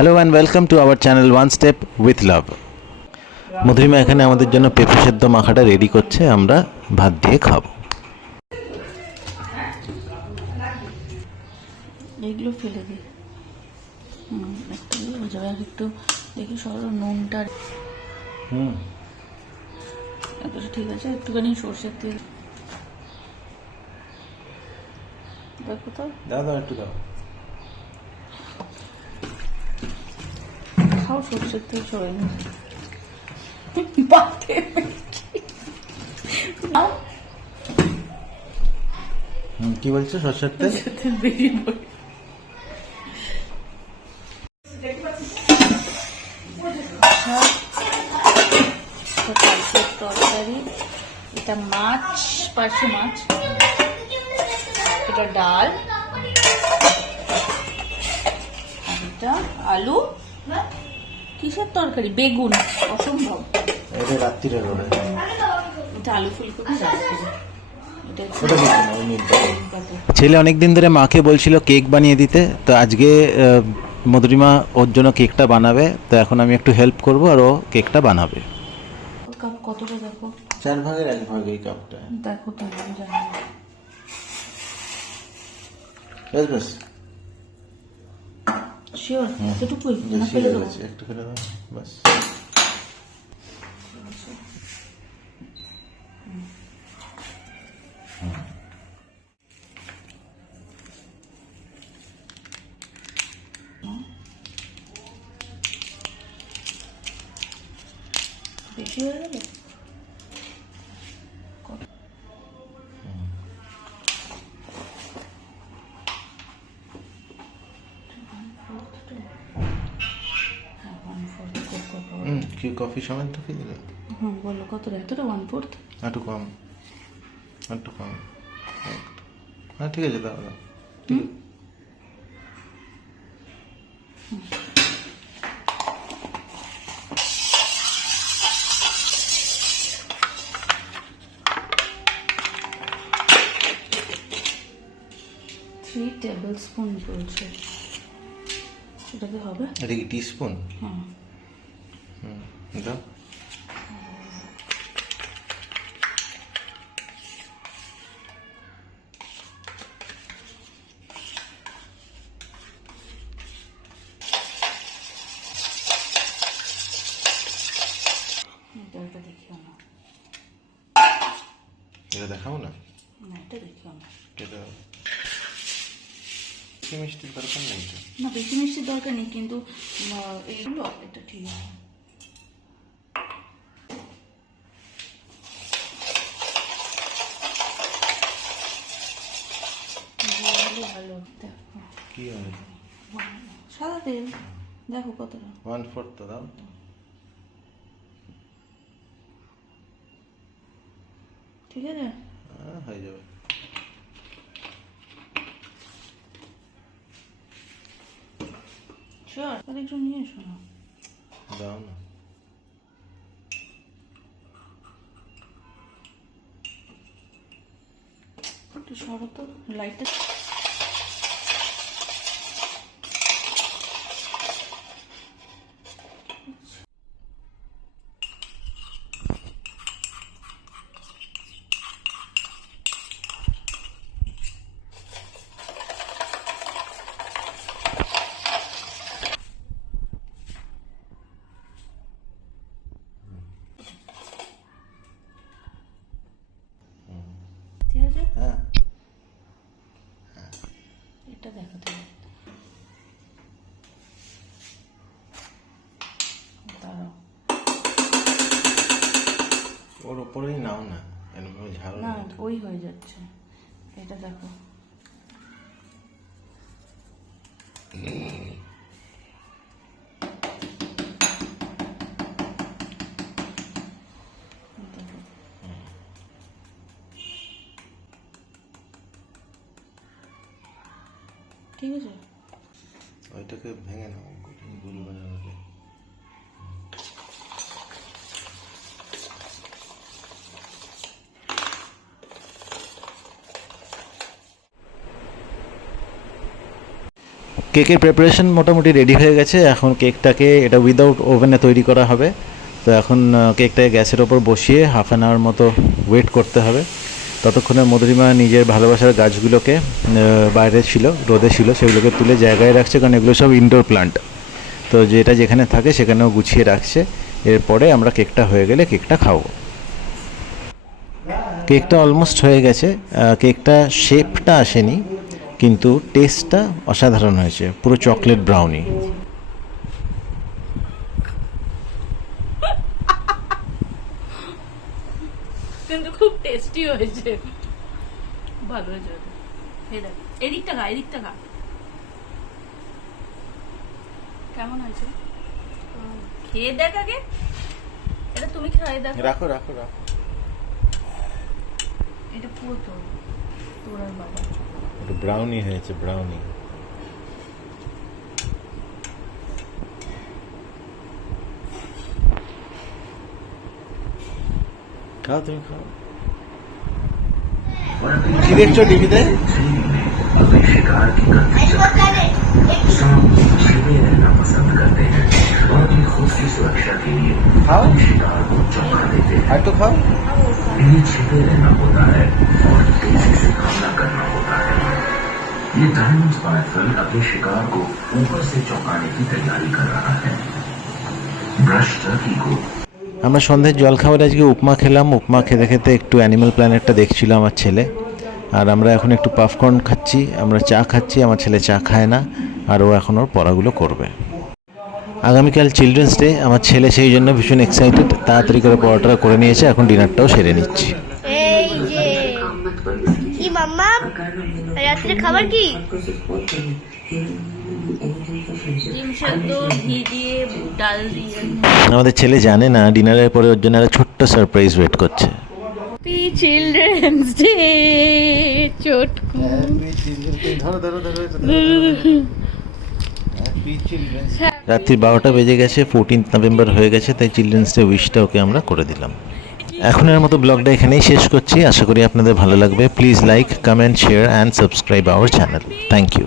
Hello and welcome to our channel one step with love. Madhurima এখানে আমাদের জন্য পেঁপে সেদ্ধ মাখাটা রেডি করছে, আমরা ভাত দিয়ে খাবো। এগুলো ফেলে দিই। একটু হয়ে যাবে, আর একটু দেখি সরো নুনটা। এতটা ঠিক আছে, একটুখানি সর্ষের তেল দেখো তো, দাও একটু দাও, খাও সর্ষের তেল সবাই মিলে। কি বলছো? সর্ষের তেল বেশি পড়ে। তরকারি, এটা মাছ, পার্শে মাছ, এটা ডাল, আর এটা আলু। কিসের তরকারি? বেগুন, অসম্ভব। এটা রাত্রিরে রোলে, এটা আলু ফুলকপি রাত্রে। ছেলে অনেকদিন ধরে মাকে বলছিল কেক বানিয়ে দিতে, তো আজকে মধুরিমা ওর জন্য কেকটা বানাবে, তো এখন আমি একটু হেল্প করব আর ও কেকটা বানাবে। কাপ কতটা দেখো? 4 ভাগের 1 ভাগ এই কাপটা। দেখো তো, আমি জানি না। বেশ বেশ শিওর এতটুকুই না? ফেলে দেবো একটু, ফেলে দাও বাস। বেশি হয়ে গেল। কি কফি সমেত তো দিলে? হুম, বলো কতটা? এতটা 1/4? একটু কম, একটু কম। হ্যাঁ ঠিক আছে, দাও দাও, ঠিক আছে। থ্রি টেবিল স্পুন বলছে, সেটাকে হবে? এটা কি টিস্পুন? হ্যাঁ। দাও। এটা দেখিও না, এটা দেখাবো না? না এটা দেখিও না। এটা কি মিষ্টির দরকার নেই তো? না, বেশি মিষ্টির দরকার নেই, কিন্তু এইগুলো এটা ঠিক আছে। ভালো, দেখো কি হবে? সাদা তেল দেখো কতটা। 1/4 তো দাও। ঠিক আছে, হয়ে যাবে। শিওর? তাহলে একটু নিয়ে এসো না। দাও না। একটু সরো তো লাইটটা। ঠিক আছে, হ্যাঁ, এটা দেখাতে হবে। দাঁড়াও, ওর উপরেই নাও না, এরকম ঝাল না ওই হয়ে যাচ্ছে। এটা দেখো, ঠিক আছে। ওইটাকে ভেঙে নাও, গুল বানানোকে। কেকের প্রিপারেশন মোটামুটি রেডি হয়ে গেছে। এখন কেকটাকে এটা উইদাউট ওভেনে তৈরি করা হবে। তো এখন কেকটাকে গ্যাসের ওপর বসিয়ে হাফ অ্যান আওয়ার মতো ওয়েট করতে হবে। ততক্ষণে মধুরিমা নিজের ভালোবাসার গাছগুলোকে বাইরে ছিল, রোদে ছিল, সেগুলোকে তুলে জায়গায় রাখছে, কারণ এগুলো সব ইনডোর প্লান্ট। তো যেটা যেখানে থাকে সেখানেও গুছিয়ে রাখছে। এরপরে আমরা কেকটা হয়ে গেলে কেকটা খাবো। কেকটা অলমোস্ট হয়ে গেছে। কেকটা শেপটা আসেনি, কিন্তু টেস্টটা অসাধারণ হয়েছে, পুরো চকলেট ব্রাউনি। কিন্তু খুব টেস্টি হয়েছে, ভালো হয়েছে। এদিকটা খা, এদিকটা খা, কেমন হয়েছে খেয়ে দেখ আগে। এটা তুমি খেয়ে দেখো। রাখো রাখো রাখো। এটা পুরো তোর আর বাবা। এটা ব্রাউনি হয়েছে, ব্রাউনি। খাও, তুমি খাও। কি দেখছো টিভিতে? शिकार की करते सांप छिपे रहना पसंद करते हैं और अपनी खुद की सुरक्षा के लिए अपने शिकार को चौंका देते हैं। तो खाओ। इन्हें छिपे रहना होता है और तेजी से हमला करना होता है। ये डायमंड पाइथन अपने शिकार को ऊपर से चौंकाने की तैयारी कर रहा है। ब्रश टर्की को আমরা সন্ধ্যের জলখাবার আজকে উপমা খেলাম। উপমা খেতে খেতে একটু অ্যানিমাল প্ল্যানেটটা দেখছিল আমার ছেলে। আর আমরা এখন একটু পপকর্ন খাচ্ছি, আমরা চা খাচ্ছি। আমার ছেলে চা খায় না, আর ও এখন ওর পড়াগুলো করবে। আগামীকাল চিলড্রেন্স ডে, আমার ছেলে সেই জন্য ভীষণ এক্সাইটেড। তাড়াতাড়ি করে পড়াটা করে নিয়েছে, এখন ডিনারটাও সেরে নিচ্ছি। এই যে কি মাম্মা, রাত্রে খাবার কি? ডিম সেদ্ধ, ঘি দিয়ে, ডাল দিয়ে। আমাদের ছেলে জানে না ডিনারের পরে ওর জন্য একটা ছোট্ট সারপ্রাইজ ওয়েট করছে। হ্যাপি চিলড্রেন্স ডে চটকু। রাত্রি 12টা বেজে গেছে, 14 নভেম্বর হয়ে গেছে, তাই চিলড্রেন্স ডে উইশটা ওকে আমরা করে দিলাম। এখনের মতো ব্লগটা এখানেই শেষ করছি। আশা করি আপনাদের ভালো লাগবে। Please like, comment, share and subscribe our channel. Thank you.